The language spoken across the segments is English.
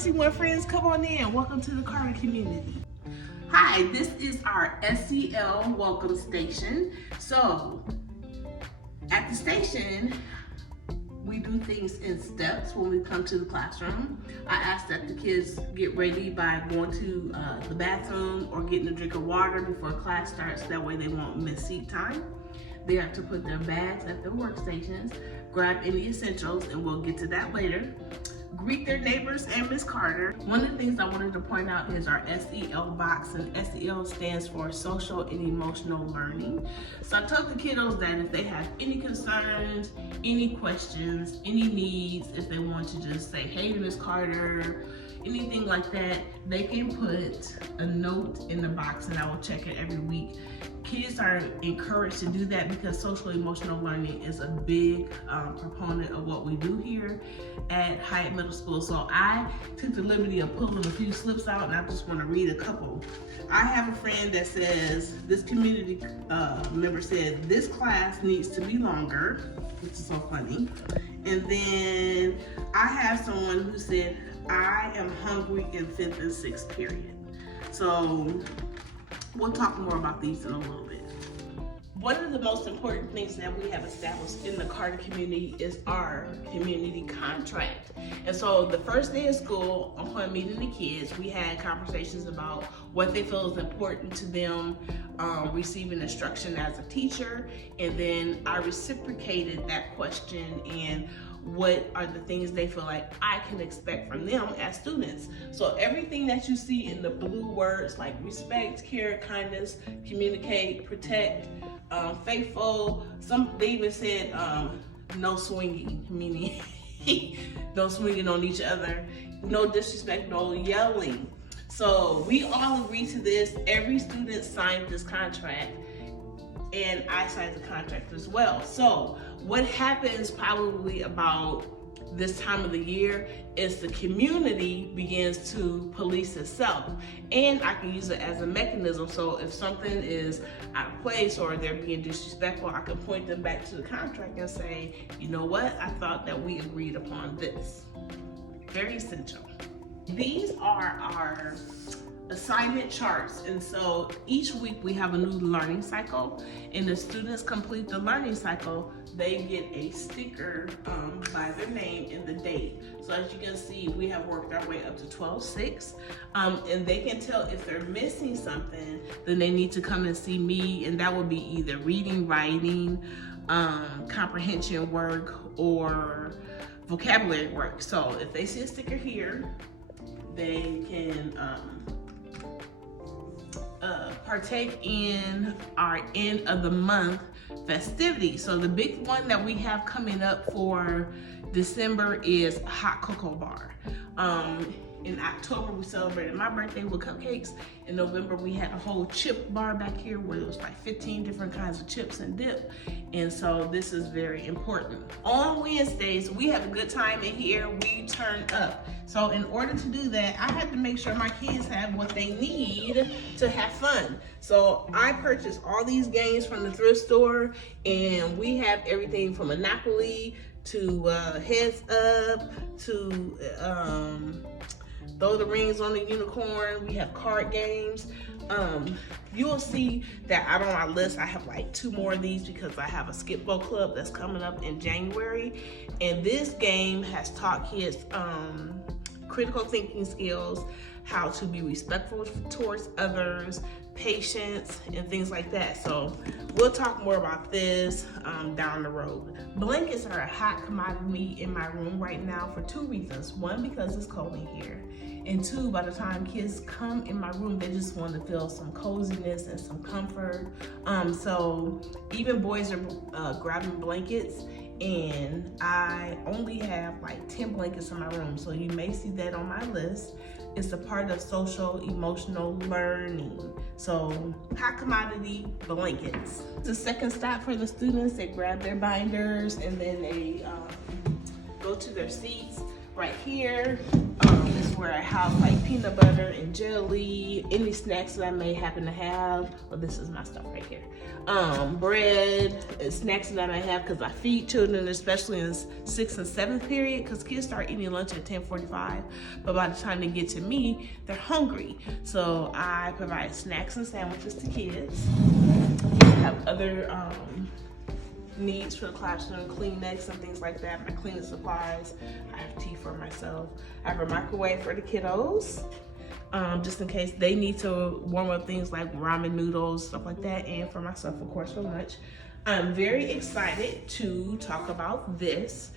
RC1 friends, come on in. Welcome to the Carter community. Hi, this is our SEL welcome station. So, at the station, we do things in steps when we come to the classroom. I ask that the kids get ready by going to the bathroom or getting a drink of water before class starts. That way they won't miss seat time. They have to put their bags at their workstations, grab any essentials, and we'll get to that later. Greet their neighbors and Miss Carter. One of the things I wanted to point out is our SEL box, and SEL stands for Social and Emotional Learning. So I told the kiddos that if they have any concerns, any questions, any needs, if they want to just say, hey to Miss Carter, anything like that, they can put a note in the box and I will check it every week. Kids are encouraged to do that because social emotional learning is a big proponent of what we do here at Hyatt Middle School. So I took the liberty of pulling a few slips out, and I just want to read a couple. I have a friend that says, this community member said, this class needs to be longer, which is so funny. And then I have someone who said, I am hungry in 5th and 6th period. So we'll talk more about these in a little bit. One of the most important things that we have established in the Carter community is our community contract. And so the first day of school, upon meeting the kids, we had conversations about what they feel is important to them, receiving instruction as a teacher, and then I reciprocated that question and what are the things they feel like I can expect from them as students. So everything that you see in the blue words like respect, care, kindness, communicate, protect, faithful, they even said no swinging, meaning no swinging on each other, no disrespect, no yelling. So we all agree to this. Every student signed this contract, and I signed the contract as well. So what happens probably about this time of the year is the community begins to police itself, and I can use it as a mechanism. So if something is out of place or they're being disrespectful, I can point them back to the contract and say, you know what, I thought that we agreed upon this. Very essential. These are our assignment charts, and so each week we have a new learning cycle, and the students complete the learning cycle, they get a sticker by their name and the date. So as you can see, we have worked our way up to 12/6, and they can tell if they're missing something, then they need to come and see me, and that will be either reading, writing, comprehension work, or vocabulary work. So if they see a sticker here, they can partake in our end of the month festivities. So the big one that we have coming up for December is hot cocoa bar. In October, we celebrated my birthday with cupcakes. In November, we had a whole chip bar back here where it was like 15 different kinds of chips and dip. And so this is very important. On Wednesdays, we have a good time in here. We turn up. So in order to do that, I have to make sure my kids have what they need to have fun. So I purchased all these games from the thrift store, and we have everything from Monopoly to Heads Up to Throw the Rings on the Unicorn. We have card games. You'll see that out on our list, I have like 2 more of these because I have a skip bow club that's coming up in January. And this game has taught kids critical thinking skills, how to be respectful towards others, patience, and things like that. So we'll talk more about this down the road. Blankets are a hot commodity in my room right now for 2 reasons. 1, because it's cold in here. And 2, by the time kids come in my room, they just want to feel some coziness and some comfort. So even boys are grabbing blankets, and I only have like 10 blankets in my room. So you may see that on my list. It's a part of social emotional learning. So hot commodity, blankets. The second stop for the students, they grab their binders and then they go to their seats. Right here is where I house like peanut butter and jelly, any snacks that I may happen to have. Well, this is my stuff right here. Bread, and snacks that I may have because I feed children, especially in the 6th and 7th period, because kids start eating lunch at 10:45. But by the time they get to me, they're hungry. So I provide snacks and sandwiches to kids. I have other needs for the classroom, Kleenex and things like that, my cleaning supplies. I have tea for myself. I have a microwave for the kiddos, just in case they need to warm up things like ramen noodles, stuff like that, and for myself, of course, for lunch. I'm very excited to talk about this.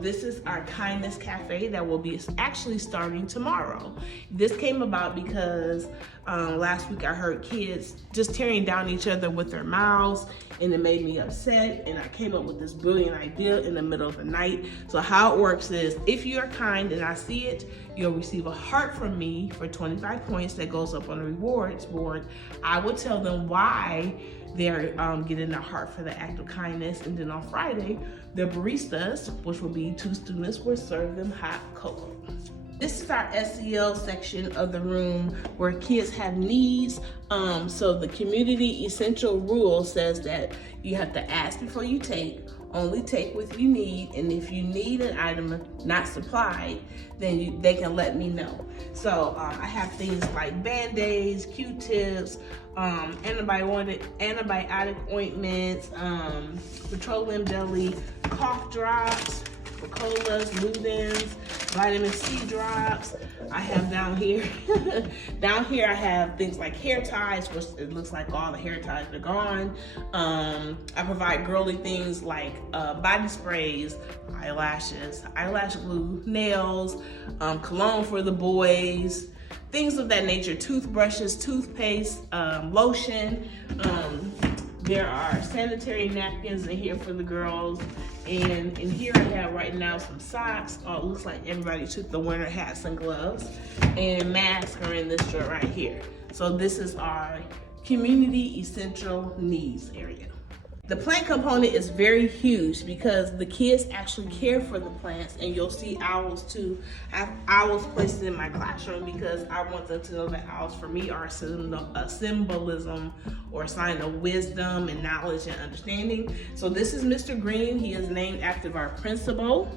This is our Kindness Cafe that will be actually starting tomorrow. This came about because last week I heard kids just tearing down each other with their mouths, and it made me upset, and I came up with this brilliant idea in the middle of the night. So how it works is, if you are kind and I see it, you'll receive a heart from me for 25 points that goes up on the rewards board. I will tell them why they're getting a heart for the act of kindness, and then on Friday, the baristas, which will be 2 students, will serve them hot cocoa. This is our SEL section of the room where kids have needs. So the community essential rule says that you have to ask before you take, only take what you need, and if you need an item not supplied, then they can let me know. So I have things like Band-Aids, Q-tips, antibiotic ointments, petroleum jelly, cough drops, colas, Ludens, vitamin C drops. I have down here, I have things like hair ties, which it looks like all the hair ties are gone. I provide girly things like body sprays, eyelashes, eyelash glue, nails, cologne for the boys, things of that nature, toothbrushes, toothpaste, lotion. There are sanitary napkins in here for the girls. And in here I have right now some socks. Oh, it looks like everybody took the winter hats and gloves. And masks are in this drawer right here. So this is our community essential needs area. The plant component is very huge because the kids actually care for the plants, and you'll see owls too. I have owls placed in my classroom because I want them to know that owls for me are a symbolism or a sign of wisdom and knowledge and understanding. So this is Mr. Green. He is named after our principal,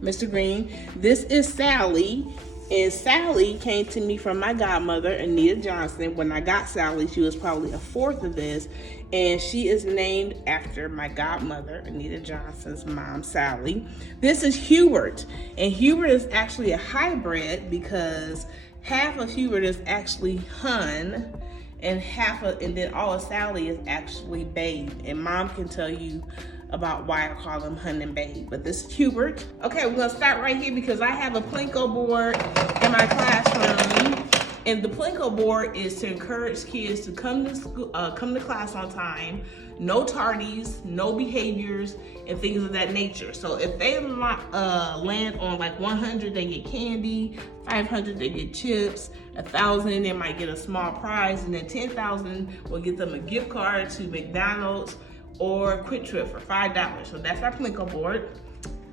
Mr. Green. This is Sally. And Sally came to me from my godmother, Anita Johnson. When I got Sally, she was probably a fourth of this. And she is named after my godmother, Anita Johnson's mom, Sally. This is Hubert. And Hubert is actually a hybrid because half of Hubert is actually Hun, and then all of Sally is actually Babe. And Mom can tell you about why I call them Hun and Babe, but this is Hubert. Okay, we're gonna start right here because I have a Plinko board in my classroom, and the Plinko board is to encourage kids to come to class on time, no tardies, no behaviors, and things of that nature. So if they land on like 100, they get candy, 500, they get chips, 1,000, they might get a small prize, and then 10,000 will get them a gift card to McDonald's or Quick Trip for $5. So that's our Plinko board.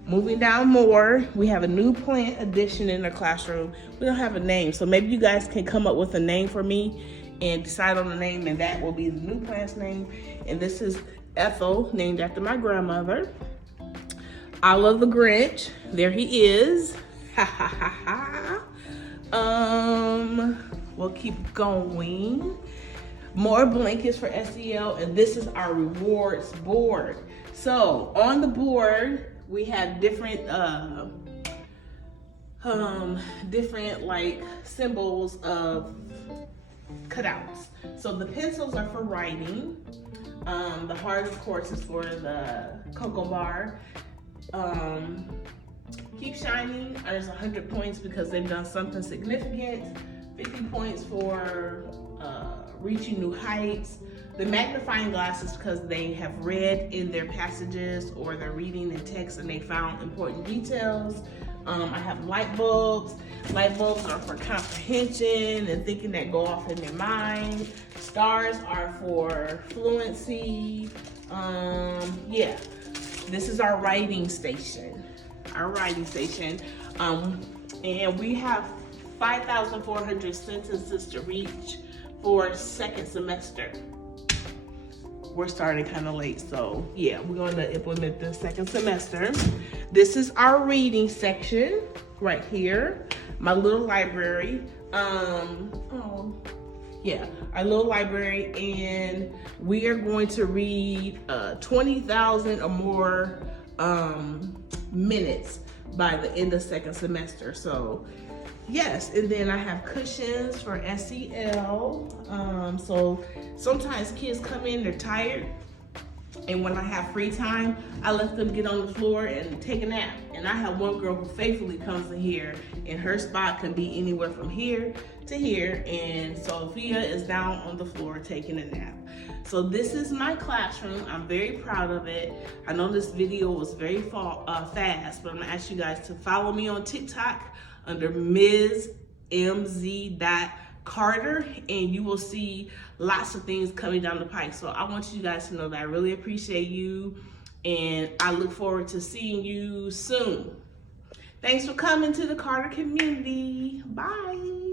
Moving down more, we have a new plant addition in the classroom. We don't have a name, so maybe you guys can come up with a name for me and decide on the name, and that will be the new plant's name. And this is Ethel, named after my grandmother. I love the Grinch. There he is. Ha ha ha ha. We'll keep going. More blankets for SEL, and this is our rewards board. So on the board, we have different like symbols of cutouts. So the pencils are for writing. The heart, of course, is for the cocoa bar. Keep Shining earns 100 points because they've done something significant. 50 points for reaching new heights. The magnifying glasses because they have read in their passages or they're reading in text and they found important details. I have light bulbs. Light bulbs are for comprehension and thinking that go off in their mind. Stars are for fluency. Yeah, this is our writing station. our writing station. And we have 5,400 sentences to reach for second semester. We're starting kind of late, so yeah, we're going to implement the second semester. This is our reading section right here, my little library. Yeah, our little library, and we are going to read 20,000 or more minutes by the end of second semester. So yes, and then I have cushions for SEL. So sometimes kids come in, they're tired, and when I have free time, I let them get on the floor and take a nap. And I have one girl who faithfully comes in here, and her spot can be anywhere from here to here, and Sophia is down on the floor taking a nap. So this is my classroom. I'm very proud of it. I know this video was very fast, but I'm gonna ask you guys to follow me on TikTok under Ms. MZ.Carter, and you will see lots of things coming down the pike. So I want you guys to know that I really appreciate you, and I look forward to seeing you soon. Thanks for coming to the Carter community. Bye.